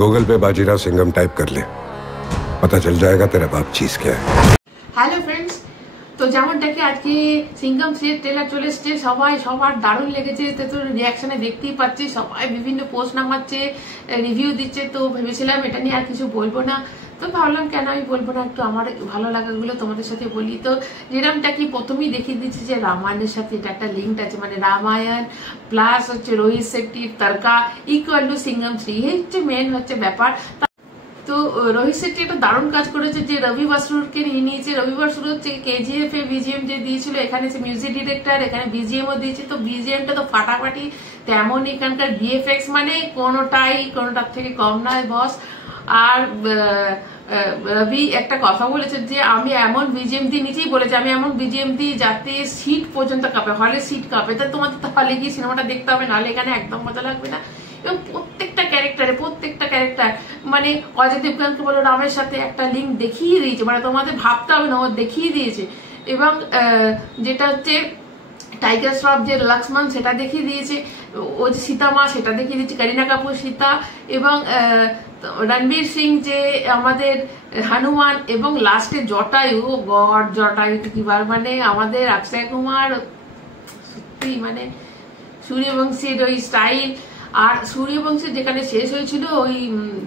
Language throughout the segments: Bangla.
गूगल पे बाजीराव सिंघम टाइप कर ले, पता चल जाएगा तेरा बाप चीज क्या है। हेलो फ्रेंड्स, তো যেমনটাকে আজকে সিঙ্ঘম সিরিজ ট্রেলার চলে এসেছে, সবার দারুণ লেগেছে। তো রিয়াকশনে দেখতেই পাচ্ছি, সবাই বিভিন্ন পোস্ট নামাচ্ছে, রিভিউ দিচ্ছে। তো ভেবেছিলাম এটা নিয়ে আর কিছু বলবো না, তো ভাবলাম কেন আমি বলবো না, একটু আমার ভালো লাগাগুলো তোমাদের সাথে বলি। তো যেরকমটা কি প্রথমেই দেখিয়ে দিচ্ছে যে রামায়ণের সাথে এটা একটা লিঙ্ক আছে, মানে রামায়ণ প্লাস হচ্ছে রোহিত শেট্টির তড়কা ইকুয়াল টু সিঙ্ঘম 3, এই হচ্ছে মেন হচ্ছে ব্যাপার। তো রোহিত শেট্টি একটা দারুণ কাজ করেছে যে রবি বাসুরকে নিয়ে নিয়েছে। রবি বাসুর হচ্ছে কেজিএফ এ বিজিএম যে দিয়েছিল, এখানে সে মিউজিক ডিরেক্টর, এখানে বিজিএমও দিয়েছে। তো বিজিএমটা তো ফাটাফাটি, তেমন এখানকার বিএফএক্স মানে কোনোটার থেকে কম নয় বস। আর রবি একটা কথা বলেছে যে আমি এমন বিজিএম দিয়ে, নিজেই বলেছে আমি এমন বিজিএম দিই যাতে সিট পর্যন্ত কাঁপে, হলে সিট কাঁপে। তা তোমাদের তো হলে গিয়ে সিনেমাটা দেখতে হবে, নাহলে এখানে একদম মজা লাগবে না। এবং প্রত্যেকটা ক্যারেক্টার মানে অজয় দেবগনকে বলো রামের সাথে একটা লিঙ্ক দেখিয়ে দিয়েছে, মানে তোমাদের ভাবতে হবে না, ও দেখিয়ে দিয়েছে। এবং যেটা হচ্ছে টাইগার শ্রফ যে লক্ষ্মণ সেটা দেখিয়ে দিয়েছে, ও যে সীতা মা সেটা দেখিয়ে দিয়েছে, করিনা কাপুর সীতা, এবং রণবীর সিং যে আমাদের হনুমান, এবং লাস্টে জটায়ু, গড জটায়ু কিবার, মানে আমাদের অক্ষয় কুমার সত্যি মানে সূর্যবংশীর ওই স্টাইল। আর সূর্যবংশীর যেখানে শেষ হয়েছিল ওই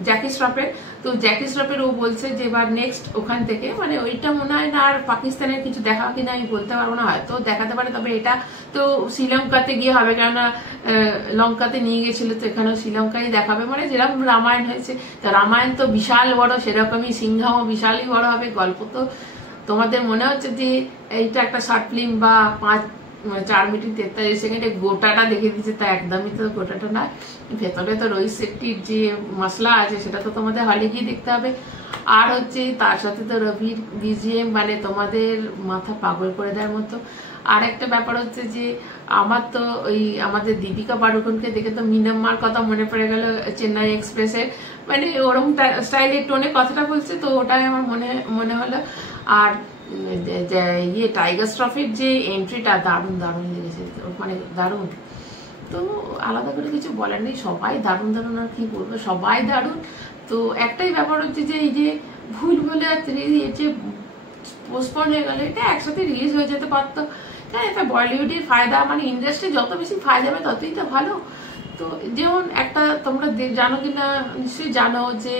জ্যাকি শ্রফের, তো জ্যাকি শ্রফের ও বলছে যে এবার নেক্সট ওখান থেকে, মানে ওইটা মনে হয় না আর পাকিস্তানের কিছু দেখা কিনা আমি বলতে পারবো না, হয়তো দেখাতে পারে, তবে এটা তো শ্রীলঙ্কাতে গিয়ে হবে, কেননা লঙ্কাতে নিয়ে গেছিল, তো এখানেও শ্রীলঙ্কায় দেখাবে, মানে যেরকম রামায়ণ হয়েছে। তো রামায়ণ তো বিশাল বড়, সেরকমই সিংঘমও বিশালই বড় হবে। গল্প তো তোমাদের মনে হচ্ছে যে এইটা একটা শর্ট ফিল্ম বা 4 মিনিট 43 সেকেন্ডে গোটাটা দেখে দিচ্ছে, তা একদমই তো গোটাটা না। ভেতরে তো রোহিত শেট্টির যে মশলা আছে সেটা তো তোমাদের হলে গিয়ে দেখতে হবে। আর হচ্ছে তার সাথে তো রবির বিজিএম মানে তোমাদের মাথা পাগল করে দেওয়ার মতো। আর একটা ব্যাপার হচ্ছে যে আমার তো ওই আমাদের দীপিকা পাড়ুকোনকে দেখে তো মিনাম্মার কথা মনে পড়ে গেল চেন্নাই এক্সপ্রেসের, মানে ওরকম স্টাইলের টোনে কথাটা বলছে, তো ওটাই আমার মনে হলো। আর ইয়ে টাইগার শ্রফের যে এন্ট্রিটা দারুণ লেগেছে, মানে দারুণ, তো আলাদা করে কিছু বলার নেই, সবাই দারুণ আর কি বলবো, সবাই দারুণ। তো একটাই ব্যাপার হচ্ছে যে এই যে ভুল বলে যে পোস্টপন হয়ে গেল, এটা একসাথে রিলিজ হয়ে যেতে পারতো। হ্যাঁ, এটা বলিউডের ফায়দা, মানে ইন্ডাস্ট্রি যত বেশি ফায়দা হবে ততই তো ভালো। তো যেমন একটা তোমরা জানো কিনা নিশ্চয়ই জানো যে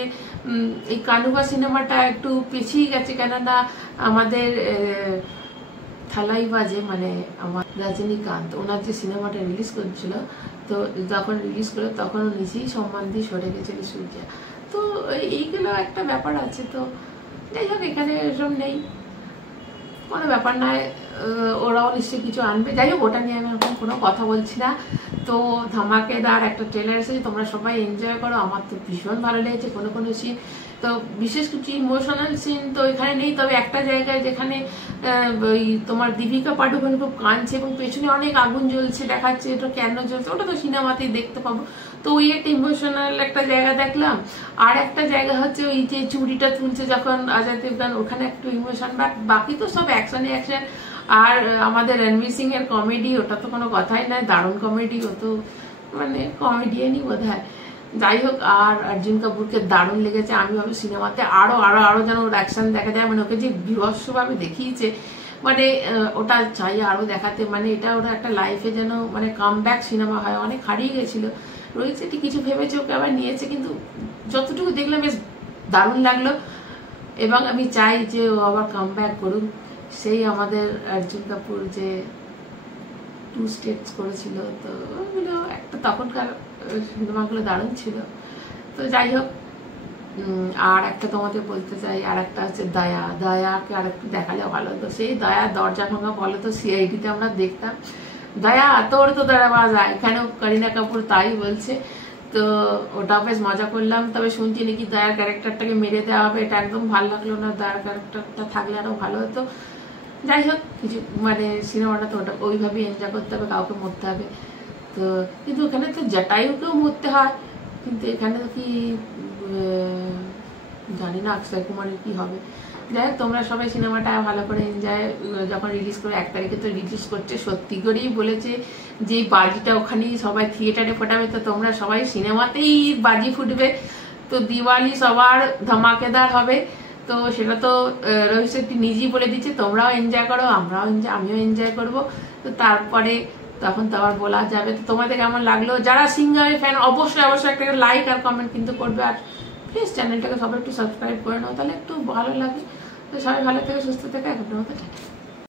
এই কানুবা সিনেমাটা একটু পিছিয়ে গেছে, কেননা আমাদের থালাই বাজে মানে আমার রজনীকান্ত ওনার যে সিনেমাটা রিলিজ করছিল, তো যখন রিলিজ করে তখন নিজেই সম্মান দিয়ে সরে গেছিল সূর্যা। তো এইগুলো একটা ব্যাপার আছে। তো যাই হোক, এখানে এসব নেই, কোনো ব্যাপার নয়, ওরাও নিশ্চয়ই কিছু আনবে। যাই হোক, ওটা নিয়ে আমি এখন কোনো কথা বলছি না। তো ধামাকেদার একটা ট্রেলার এসেছে, তোমরা সবাই এনজয় করো। আমার তো ভীষণ ভালো লেগেছে কোনো সিন, তো বিশেষ কিছু ইমোশনাল সিন তো এখানে নেই, তবে একটা জায়গায় যেখানে ওই তোমার দীপিকা পাড়ুকোন খুব কাঁদছে এবং পেছনে অনেক আগুন জ্বলছে দেখাচ্ছে, এটা কেন জ্বলছে ওটা তো সিনেমাতেই দেখতে পাবো। তো ওই একটা ইমোশনাল একটা জায়গা দেখলাম। আর একটা জায়গা হচ্ছে ওই যে চুড়িটা তুলছে যখন অজয় দেবগন, ওখানে একটু ইমোশন, বাট বাকি তো সব অ্যাকশন। আর আমাদের রণবীর সিং এর কমেডি, ওটা তো কোনো কথাই নয়, দারুণ কমেডি, ও তো মানে কমেডিয়ানই বোধ হয়। যাই হোক, আর অর্জুন কাপুরকে দারুণ লেগেছে। আমি ভাবি সিনেমাতে আরো যেন ওর অ্যাকশন দেখা যায়, মানে ওকে যে বিভৎসভাবে দেখিয়েছে, মানে ওটা চাই আরো দেখাতে, মানে এটা ওরা একটা লাইফে যেন মানে কামব্যাক সিনেমা হয়। অনেক হারিয়ে গেছিল রোহিত শেট্টি, কিছু ভেবেছে ওকে আবার নিয়েছে, কিন্তু যতটুকু দেখলাম বেশ দারুণ লাগলো। এবং আমি চাই যে ও আবার কামব্যাক করুক, সেই আমাদের অর্জুন কাপুর যে 2 স্টেটস করেছিল, তো ওগুলো একটা তখনকার সিনেমাগুলো দারুণ ছিল। তো যাই হোক, আর একটা তোমাদের বলতে চাই, আর একটা হচ্ছে দয়াকে আর একটু দেখালে ভালো হতো। সেই দয়া দরজা ভাঙা বলো তো সিআইডিতে আমরা দেখতাম, দয়া তোর তো দরওয়াজা যায়, এখানেও করিনা কাপুর তাই বলছে। তো ওটা বেশ মজা করলাম। তবে শুনছি নাকি দয়ার ক্যারেক্টারটাকে মেরে দেওয়া হবে, এটা একদম ভালো লাগলো না, দয়ার ক্যারেক্টারটা থাকলে আরো ভালো হতো। যাই হোক, কিছু মানে সিনেমাটা তো ওটা ওইভাবে এনজয় করতে হবে, কাউকে মরতে হবে। তো কিন্তু ওখানে তো জটায়ুকেও মরতে হয়, কিন্তু এখানে তো কি জানি না অক্ষয় কুমারের কি হবে। যাই হোক, তোমরা সবাই সিনেমাটা ভালো করে এনজয়, যখন রিলিজ করে 1 তারিখে তো রিলিজ করছে, সত্যি করেই বলেছে যে বাজিটা ওখানেই সবাই থিয়েটারে ফোটাবে, তো তোমরা সবাই সিনেমাতেই বাজি ফুটবে। তো দিওয়ালি সবার ধামাকেদার হবে, তো সেটা তো রোহিত শেট্টি নিজেই বলে দিচ্ছে, তোমরাও এনজয় করো, আমিও এনজয় করব। তো তারপরে তখন তো আবার বলা যাবে। তো তোমাদের কেমন লাগলো? যারা সিঙ্গামের ফ্যান অবশ্যই একটা লাইক আর কমেন্ট কিন্তু করবে, আর প্লিজ চ্যানেলটাকে সবাই একটু সাবস্ক্রাইব করে নাও, তাহলে একটু ভালো লাগে। তো সবাই ভালো থেকে সুস্থ থেকে এখন মতো।